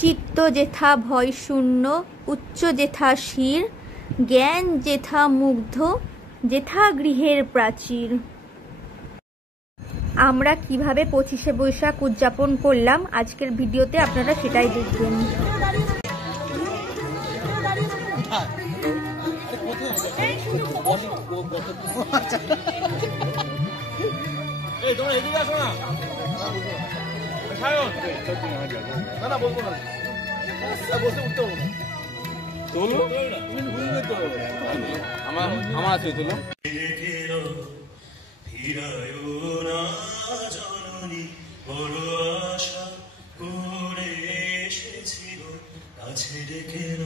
চিত্ত যেথা ভয় শূন্য, উচ্চ যেথা শির, জ্ঞান যেথা মুগ্ধ, যেথা গৃহের প্রাচীর। আমরা কিভাবে 25শে বৈশাখ উদযাপন করলাম আজকের ভিডিওতে আপনারা সেটাই দেখবেন। আমার আছে তোলো। জননী বড় আশা করে এসেছিল, কাছে ডেকেল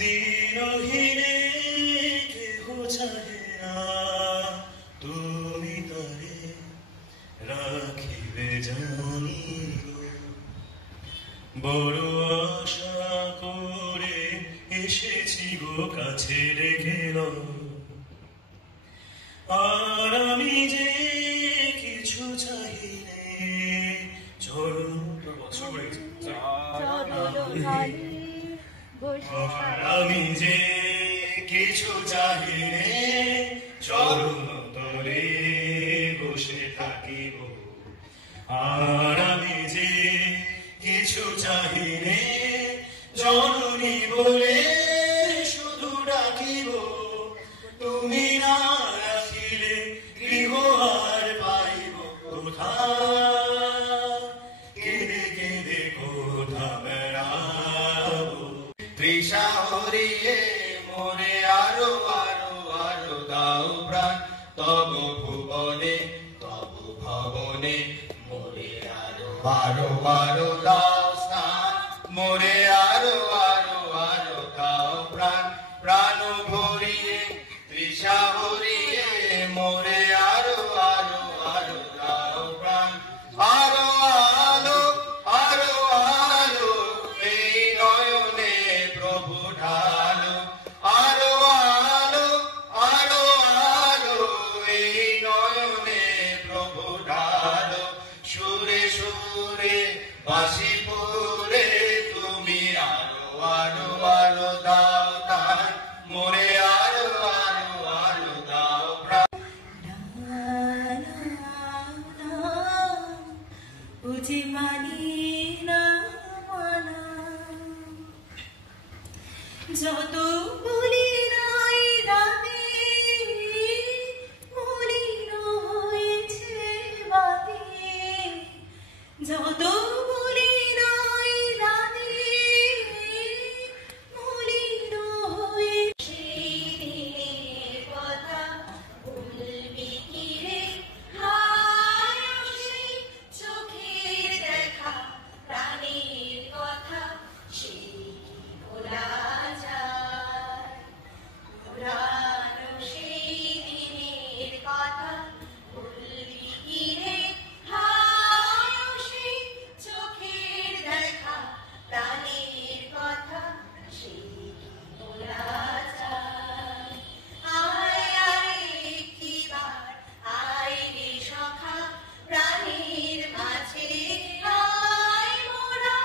দিনহীনে কেহ চাহে না, তুমি তারে রাখিবে জানি। বড় আশা করে এসেছি গো, কাছে ডেকেল। আর আমি যে কিছু চাহিনে, আমি যে কিছু চাহিনে, চরণ তলে বসে থাকিব। আর আমি যে কিছু চাহিনে, জননী বলে শুধু ডাকিব। তুমি না রাখিলে গৃহ আর পাইব কোথা, কেঁদে কেঁদে কোথা বেড়াবো। তৃষা হরিয়ে মোরে আরো আরো আরো দাও প্রাণ, তব ভুবনে তব ভবনে মোরে আরো আরো আরো দাও স্থান। মোরে আরো আরো আরো দাও প্রাণ, প্রাণ ভরিয়ে তৃষা হরিয়ে মোরে আরো আরো আরো দাও প্রাণ। আরো আলো আরো আলো এই নয়নে প্রভু ঢালো। আরো আলো আরো আলো এই নয়নে প্রভু ঢালো। সুরে সুরে বাঁশি পুরে তুমি আরো আরো আরো দাও দান। মোরে আরো আরো আরো দাও প্রাণ। বুঝি মানি না মানা, যত বলি নাই রাতে মলিন হয়েছে বাদে। যত বলি নাই রাতে মলিন হয়েছে। কথা বলবি কি রে, হায় সেই চোখের দেখা, প্রাণের কথা সেই কি ভোলা যায়। পুরানো সেই দিনের কথা বলবি কি রে, হায় সেই চোখের দেখা, প্রাণের কথা সেই কি ভোলা যায়। আয় আয় একটিবার আয় রে সখা, প্রাণের মাঝে আয় মোরা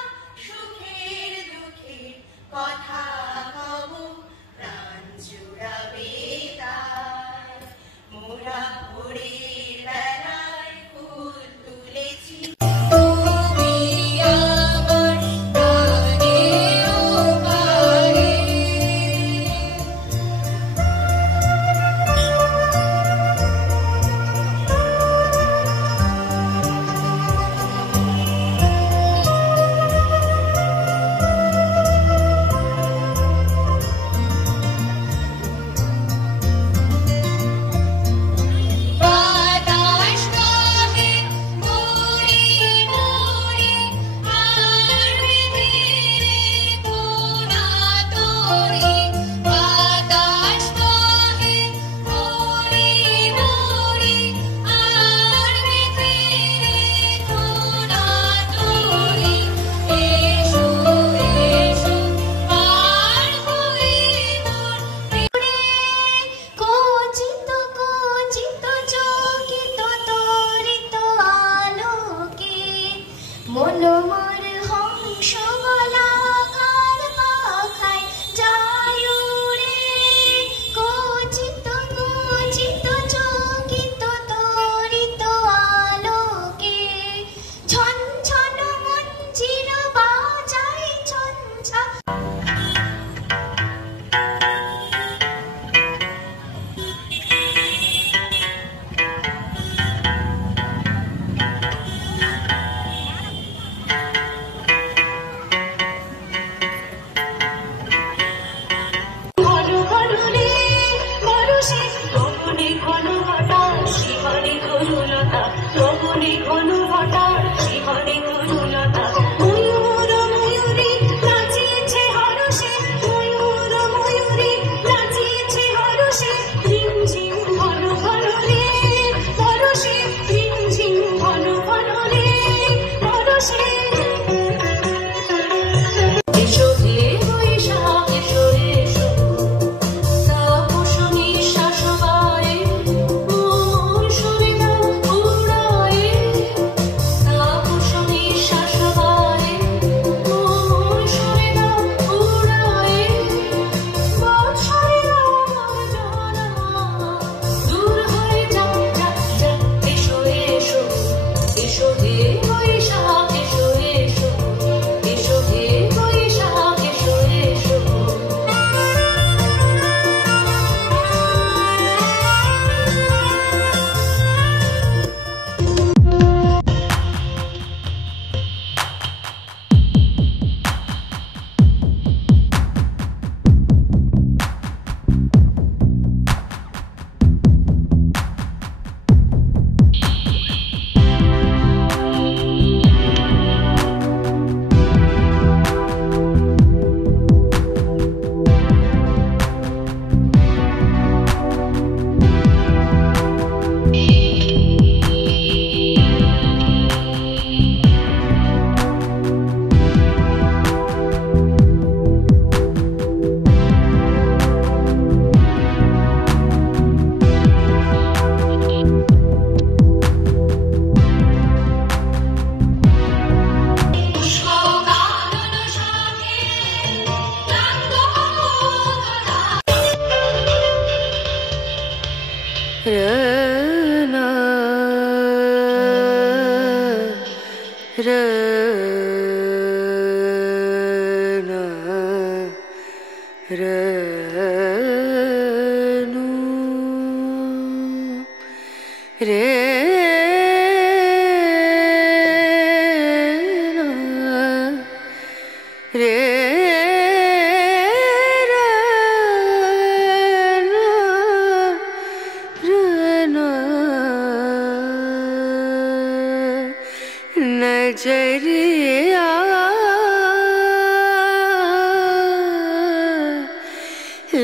नजरिया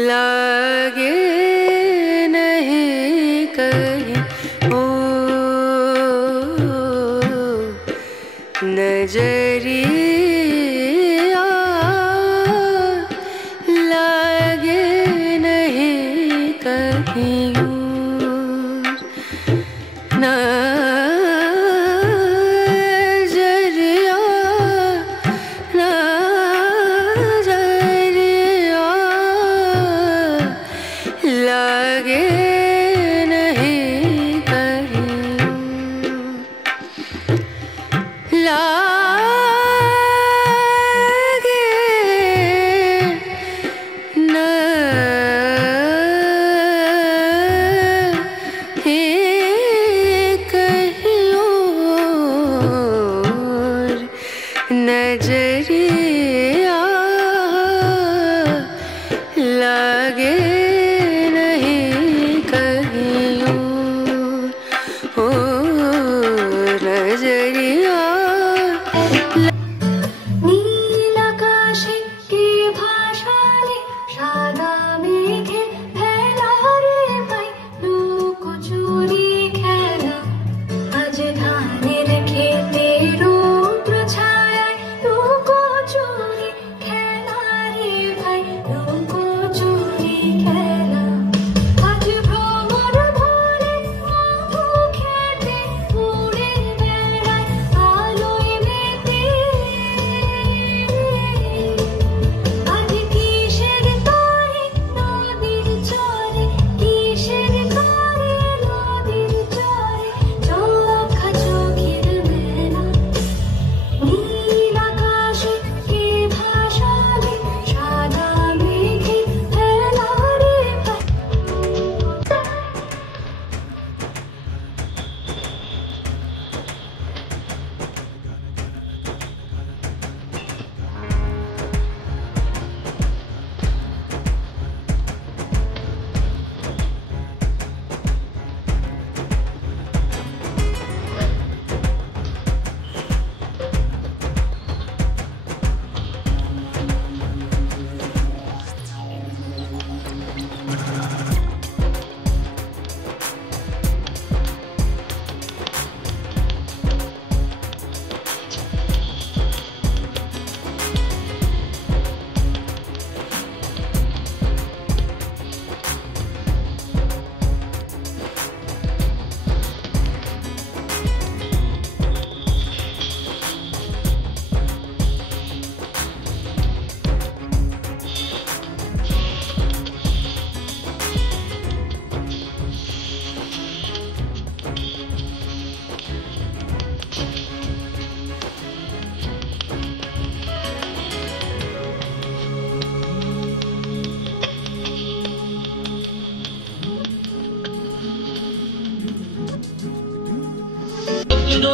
लागे नहीं कहीं ओ नजरिया लागे नहीं कहीं नजरिया लागे नहीं कहीं ओ नजरिया নীল আকাশে কে ভাসালে সাদা মেঘে ভেলা রে ভাই লুকোচুরি খেলা আজ ধানের খেতে রৌদ্র ছায়ায় লুকোচুরি খেলা রে ভাই লুকোচুরি খেলা আজ ভ্রমর ভরে মধু খেতে উড়ে বেড়ায় আলোয় মেতে আজ কিসের তরে নদীর চরে কিসের তরে নদীর চরে চোখা চোখের মেলা নীল আকাশে কে ভাসালে সাদা মেঘে ভেলা রে ভাই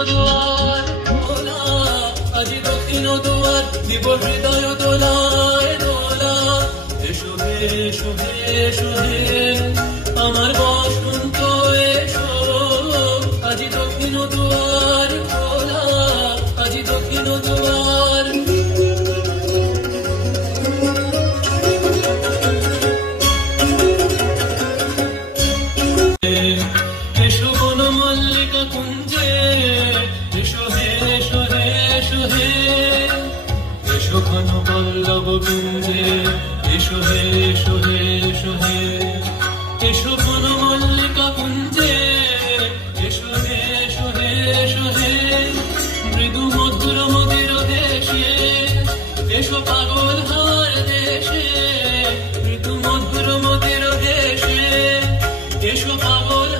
দুয়ার খোলা আজি দক্ষিণ দুয়ার দিব হৃদয় দোলায় দোলা এসো হে এসো হে এসো হে আমার বসন্ত এসো আজি দক্ষিণ দুয়ার খোলা আজি দক্ষিণ দুয়ার এসো বন মল্লিকা কুঞ্জে এসো হে এসো হে এসো হে এসো ঘন পল্লব কুঞ্জে এসো হে এসো হে এসো হে এসো বন মল্লিকা কুঞ্জে এসো হে এসো হে এসো হে মৃদু মধুর মদির দেশে এসো পাগল হাওয়ার দেশে মৃদু মধুর মদির দেশে এসো পাগল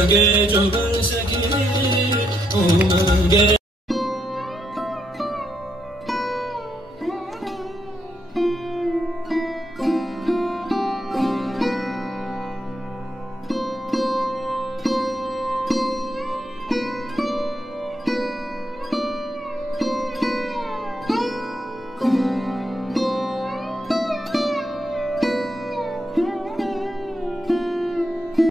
मांगे जो बर सके ओ मांगे